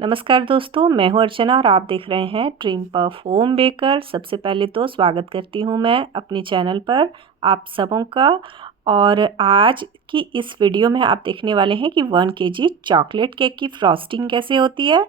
नमस्कार दोस्तों, मैं हूं अर्चना और आप देख रहे हैं ड्रीम पफ होम बेकर। सबसे पहले तो स्वागत करती हूं मैं अपनी चैनल पर आप सबों का। और आज की इस वीडियो में आप देखने वाले हैं कि 1 kg चॉकलेट केक की फ्रॉस्टिंग कैसे होती है,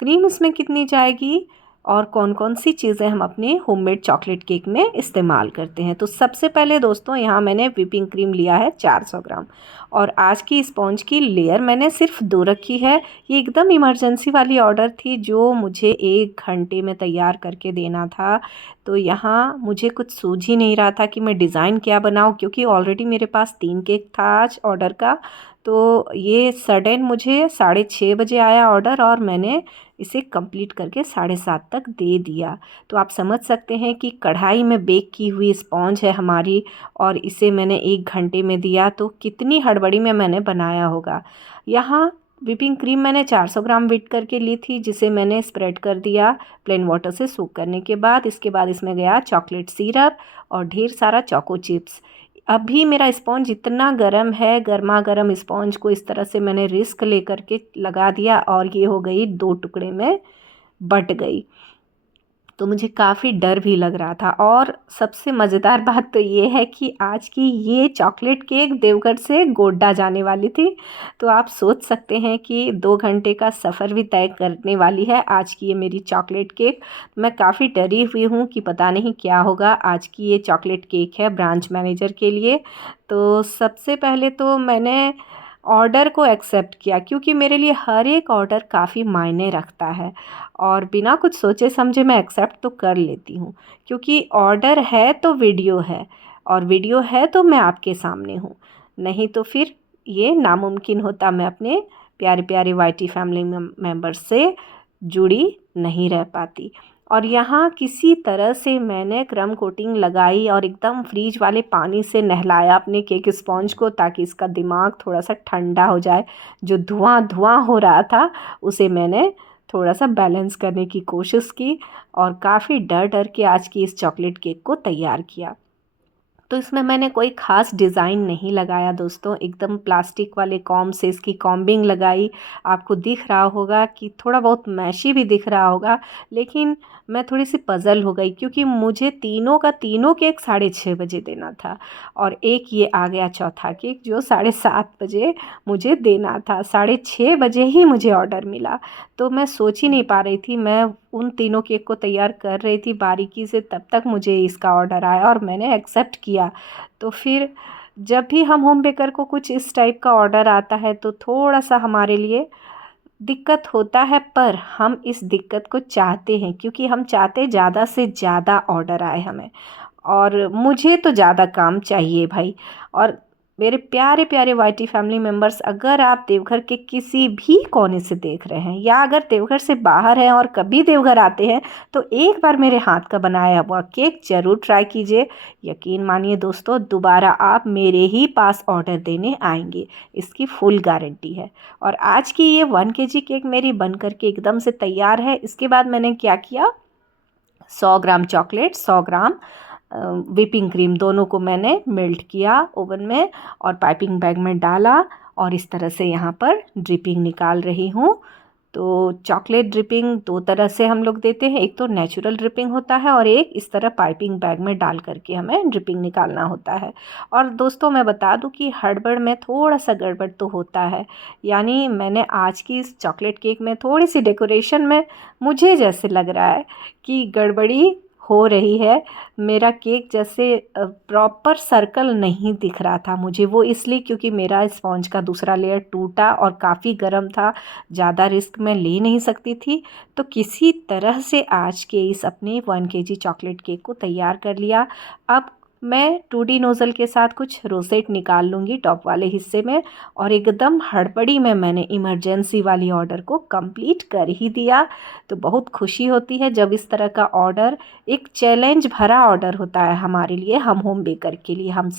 क्रीम इसमें कितनी जाएगी और कौन कौन सी चीज़ें हम अपने होममेड चॉकलेट केक में इस्तेमाल करते हैं। तो सबसे पहले दोस्तों यहाँ मैंने व्हिपिंग क्रीम लिया है 400 ग्राम और आज की स्पॉन्ज की लेयर मैंने सिर्फ 2 रखी है। ये एकदम इमरजेंसी वाली ऑर्डर थी जो मुझे 1 घंटे में तैयार करके देना था। तो यहाँ मुझे कुछ सूझ ही नहीं रहा था कि मैं डिज़ाइन क्या बनाऊँ, क्योंकि ऑलरेडी मेरे पास 3 केक था आज ऑर्डर का। तो ये सडन मुझे 6:30 बजे आया ऑर्डर और मैंने इसे कंप्लीट करके 7:30 तक दे दिया। तो आप समझ सकते हैं कि कढ़ाई में बेक की हुई स्पॉन्ज है हमारी और इसे मैंने 1 घंटे में दिया, तो कितनी हड़बड़ी में मैंने बनाया होगा। यहाँ व्हिपिंग क्रीम मैंने 400 ग्राम व्हिप करके ली थी, जिसे मैंने स्प्रेड कर दिया प्लेन वाटर से सूख करने के बाद। इसके बाद इसमें गया चॉकलेट सिरप और ढेर सारा चोको चिप्स। अभी मेरा स्पॉन्ज इतना गर्म है, गर्मा गर्म स्पॉन्ज को इस तरह से मैंने रिस्क लेकर के लगा दिया और ये हो गई 2 टुकड़े में बट गई। तो मुझे काफ़ी डर भी लग रहा था। और सबसे मज़ेदार बात तो ये है कि आज की ये चॉकलेट केक देवघर से गोड्डा जाने वाली थी। तो आप सोच सकते हैं कि 2 घंटे का सफ़र भी तय करने वाली है आज की ये मेरी चॉकलेट केक। मैं काफ़ी डरी हुई हूँ कि पता नहीं क्या होगा। आज की ये चॉकलेट केक है ब्रांच मैनेजर के लिए। तो सबसे पहले तो मैंने ऑर्डर को एक्सेप्ट किया, क्योंकि मेरे लिए हर एक ऑर्डर काफ़ी मायने रखता है और बिना कुछ सोचे समझे मैं एक्सेप्ट तो कर लेती हूँ, क्योंकि ऑर्डर है तो वीडियो है और वीडियो है तो मैं आपके सामने हूँ। नहीं तो फिर ये नामुमकिन होता, मैं अपने प्यारे प्यारे वाईटी फैमिली मेम्बर्स से जुड़ी नहीं रह पाती। और यहाँ किसी तरह से मैंने क्रम कोटिंग लगाई और एकदम फ्रीज वाले पानी से नहलाया अपने केक स्पॉन्ज को, ताकि इसका दिमाग थोड़ा सा ठंडा हो जाए। जो धुआं धुआं हो रहा था उसे मैंने थोड़ा सा बैलेंस करने की कोशिश की और काफ़ी डर डर के आज की इस चॉकलेट केक को तैयार किया। तो इसमें मैंने कोई ख़ास डिज़ाइन नहीं लगाया दोस्तों, एकदम प्लास्टिक वाले कॉम्ब से इसकी कॉम्बिंग लगाई। आपको दिख रहा होगा कि थोड़ा बहुत मैशी भी दिख रहा होगा, लेकिन मैं थोड़ी सी पज़ल हो गई, क्योंकि मुझे तीनों का तीनों केक 6:30 बजे देना था और एक ये आ गया चौथा केक जो 7:30 बजे मुझे देना था। 6:30 बजे ही मुझे ऑर्डर मिला। तो मैं सोच ही नहीं पा रही थी, मैं उन तीनों केक को तैयार कर रही थी बारीकी से, तब तक मुझे इसका ऑर्डर आया और मैंने एक्सेप्ट किया। तो फिर जब भी हम होम बेकर को कुछ इस टाइप का ऑर्डर आता है तो थोड़ा सा हमारे लिए दिक्कत होता है, पर हम इस दिक्कत को चाहते हैं, क्योंकि हम चाहते ज़्यादा से ज़्यादा ऑर्डर आए हमें। और मुझे तो ज़्यादा काम चाहिए भाई। और मेरे प्यारे प्यारे वाईटी फैमिली मेम्बर्स, अगर आप देवघर के किसी भी कोने से देख रहे हैं या अगर देवघर से बाहर हैं और कभी देवघर आते हैं, तो एक बार मेरे हाथ का बनाया हुआ केक ज़रूर ट्राई कीजिए। यकीन मानिए दोस्तों, दोबारा आप मेरे ही पास ऑर्डर देने आएंगे, इसकी फुल गारंटी है। और आज की ये 1 kg केक मेरी बन करके एकदम से तैयार है। इसके बाद मैंने क्या किया, 100 ग्राम चॉकलेट, 100 ग्राम व्हिपिंग क्रीम, दोनों को मैंने मेल्ट किया ओवन में और पाइपिंग बैग में डाला और इस तरह से यहाँ पर ड्रिपिंग निकाल रही हूँ। तो चॉकलेट ड्रिपिंग 2 तरह से हम लोग देते हैं, एक तो नेचुरल ड्रिपिंग होता है और एक इस तरह पाइपिंग बैग में डाल करके हमें ड्रिपिंग निकालना होता है। और दोस्तों मैं बता दूं कि हड़बड़ में थोड़ा सा गड़बड़ तो होता है। यानी मैंने आज की इस चॉकलेट केक में थोड़ी सी डेकोरेशन में मुझे जैसे लग रहा है कि गड़बड़ी हो रही है। मेरा केक जैसे प्रॉपर सर्कल नहीं दिख रहा था मुझे, वो इसलिए क्योंकि मेरा स्पॉन्ज का दूसरा लेयर टूटा और काफ़ी गर्म था, ज़्यादा रिस्क मैं ले नहीं सकती थी। तो किसी तरह से आज के इस अपने 1 kg चॉकलेट केक को तैयार कर लिया। अब मैं 2D नोज़ल के साथ कुछ रोसेट निकाल लूँगी टॉप वाले हिस्से में, और एकदम हड़बड़ी में मैंने इमरजेंसी वाली ऑर्डर को कंप्लीट कर ही दिया। तो बहुत खुशी होती है जब इस तरह का ऑर्डर, एक चैलेंज भरा ऑर्डर होता है हमारे लिए, हम होम बेकर के लिए, हम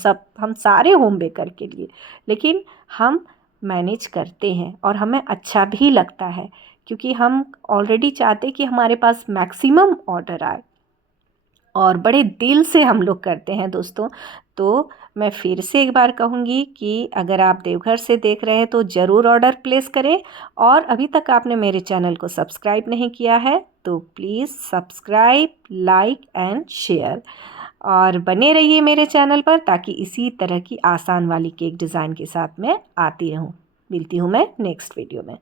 सारे होम बेकर के लिए, लेकिन हम मैनेज करते हैं और हमें अच्छा भी लगता है, क्योंकि हम ऑलरेडी चाहते कि हमारे पास मैक्सिमम ऑर्डर आए। और बड़े दिल से हम लोग करते हैं दोस्तों। तो मैं फिर से एक बार कहूँगी कि अगर आप देवघर से देख रहे हैं तो ज़रूर ऑर्डर प्लेस करें, और अभी तक आपने मेरे चैनल को सब्सक्राइब नहीं किया है तो please subscribe, like and share, और बने रहिए मेरे चैनल पर ताकि इसी तरह की आसान वाली केक डिज़ाइन के साथ मैं आती रहूँ। मिलती हूँ मैं नेक्स्ट वीडियो में।